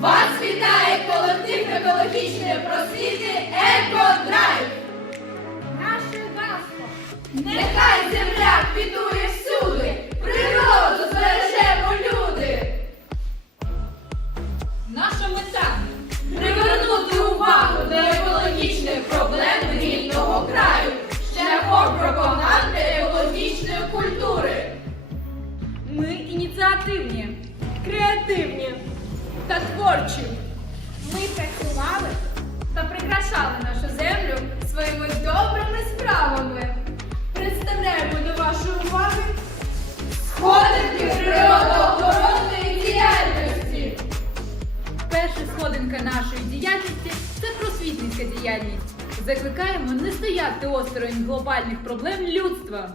Вас вітає колектив екологічної просвіти Екодрайв! Наше гасло. Та творчі. Ми працювали та прикрашали нашу землю своїми добрими справами. Представляємо до вашої уваги Сходинки природоохоронної діяльності. Перша сходинка нашої діяльності це просвітницька діяльність. Закликаємо не стояти осторонь глобальних проблем людства.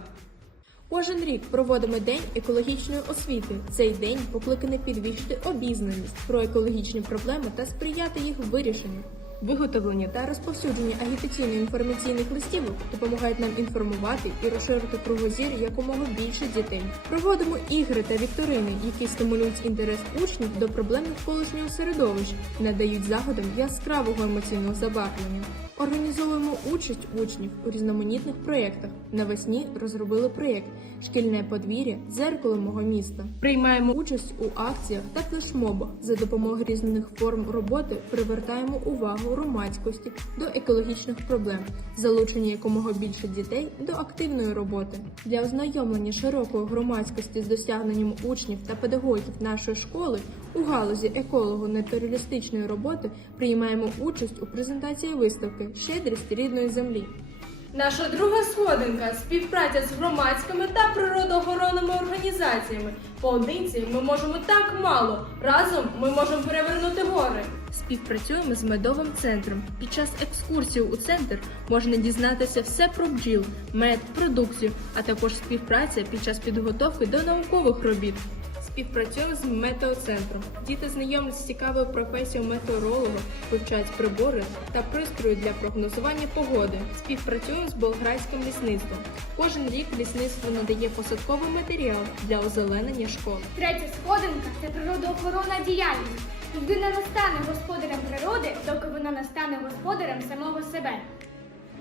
Кожен рік проводимо День екологічної освіти. Цей день покликаний підвищити обізнаність про екологічні проблеми та сприяти їх вирішенню. Виготовлення та розповсюдження агітаційно-інформаційних листівок допомагають нам інформувати і розширити кругозір якомога більше дітей. Проводимо ігри та вікторини, які стимулюють інтерес учнів до проблем навколишнього середовища, надають заходам яскравого емоційного забарвлення. Організовуємо участь учнів у різноманітних проєктах. Навесні розробили проєкт Шкільне подвір'я дзеркало мого міста. Приймаємо участь у акціях та флешмобах. За допомогою різних форм роботи привертаємо увагу громадськості до екологічних проблем, залучення якомога більше дітей до активної роботи. Для ознайомлення широкої громадськості з досягненням учнів та педагогів нашої школи у галузі еколого-натуралістичної роботи приймаємо участь у презентації виставки Щедрість рідної землі. Наша друга сходинка співпраця з громадськими та природоохоронними організаціями. Поодинці ми можемо так мало. Разом ми можемо перевернути гори. Співпрацюємо з медовим центром. Під час екскурсії у центр можна дізнатися все про бджіл, мед, продукцію, а також співпраця під час підготовки до наукових робіт. Співпрацюємо з метеоцентром. Діти знайомляться з цікавою професією метеоролога, вивчають прибори та пристрої для прогнозування погоди. Співпрацюємо з болградським лісництвом. Кожен рік лісництво надає посадковий матеріал для озеленення школ. третя сходинка це природоохоронна діяльність. Людина не стане господарем природи, доки вона не стане господарем самого себе.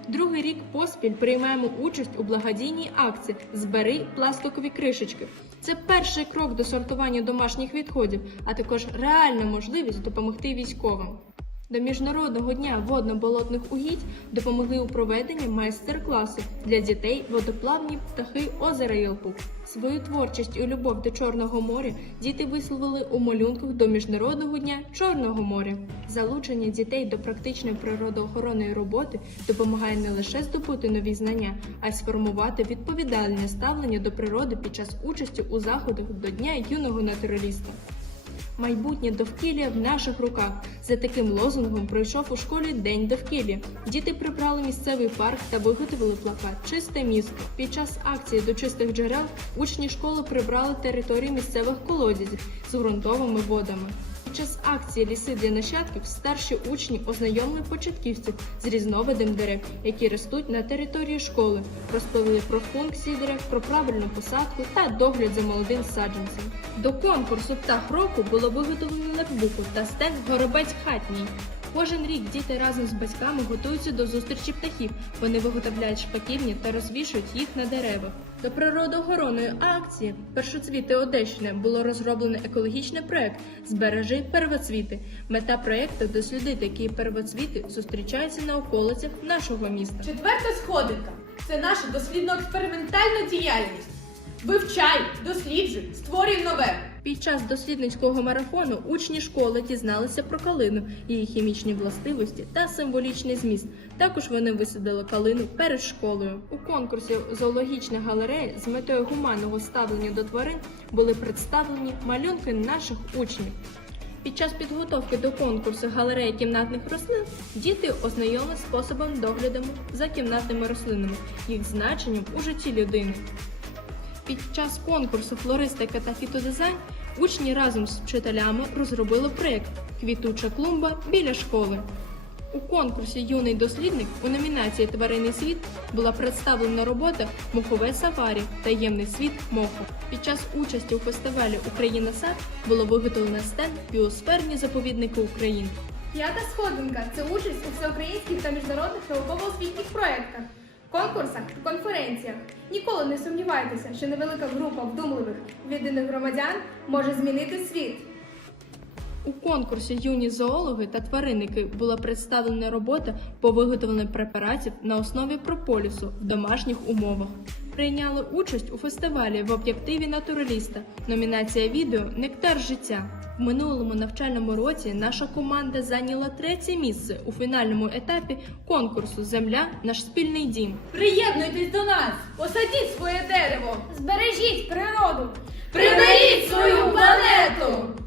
Другий рік поспіль приймаємо участь у благодійній акції Збери пластикові кришечки. Це перший крок до сортування домашніх відходів, а також реальна можливість допомогти військовим. До Міжнародного дня водно-болотних угідь допомогли у проведенні майстер-класу для дітей водоплавні птахи озера Єлпук. Свою творчість і любов до Чорного моря діти висловили у малюнках до Міжнародного дня Чорного моря. Залучення дітей до практичної природоохоронної роботи допомагає не лише здобути нові знання, а й сформувати відповідальне ставлення до природи під час участі у заходах до Дня юного натураліста. Майбутнє довкілля в наших руках. За таким лозунгом пройшов у школі День довкілля. Діти прибрали місцевий парк та виготовили плакат Чисте місто. Під час акції до чистих джерел учні школи прибрали території місцевих колодязів з ґрунтовими водами. Під час акції Ліси для нащадків старші учні ознайомили початківців з різновидом дерев, які ростуть на території школи, розповіли про функції дерев, про правильну посадку та догляд за молодим саджанцем. До конкурсу птах року було виготовлено лепбуку та стенд Горобець хатній. Кожен рік діти разом з батьками готуються до зустрічі птахів. Вони виготовляють шпаківні та розвішують їх на деревах. До природоохоронної акції Першоцвіти Одещини було розроблено екологічний проект Збережи первоцвіти. Мета проекту дослідити, які первоцвіти зустрічаються на околицях нашого міста. Четверта сходинка це наша дослідно-експериментальна діяльність. Вивчай, досліджуй, створюй нове. Під час дослідницького марафону учні школи дізналися про калину, її хімічні властивості та символічний зміст. Також вони висадили калину перед школою. У конкурсі Зоологічна галерея з метою гуманного ставлення до тварин були представлені малюнки наших учнів. Під час підготовки до конкурсу галерея кімнатних рослин діти ознайомилися способом догляду за кімнатними рослинами, їх значенням у житті людини. Під час конкурсу флористика та фітодизайн учні разом з вчителями розробили проєкт Квітуча клумба біля школи. У конкурсі Юний дослідник у номінації Тваринний світ була представлена робота Мохове сафарі Таємний світ моху. Під час участі у фестивалі Україна сад було виготовлено стенд Біосферні заповідники України. П'ята сходинка це участь у всеукраїнських та міжнародних науково-освітніх проєктах, конкурсах конференціях. Ніколи не сумнівайтеся, що невелика група вдумливих відданих громадян може змінити світ. У конкурсі Юні зоологи та тваринники була представлена робота по виготовленню препаратів на основі прополісу в домашніх умовах. Прийняли участь у фестивалі в об'єктиві натураліста. Номінація відео Нектар життя. В минулому навчальному році наша команда зайняла третє місце у фінальному етапі конкурсу Земля наш спільний дім. Приєднуйтесь до нас! Посадіть своє дерево! Збережіть природу! Приберіть свою планету!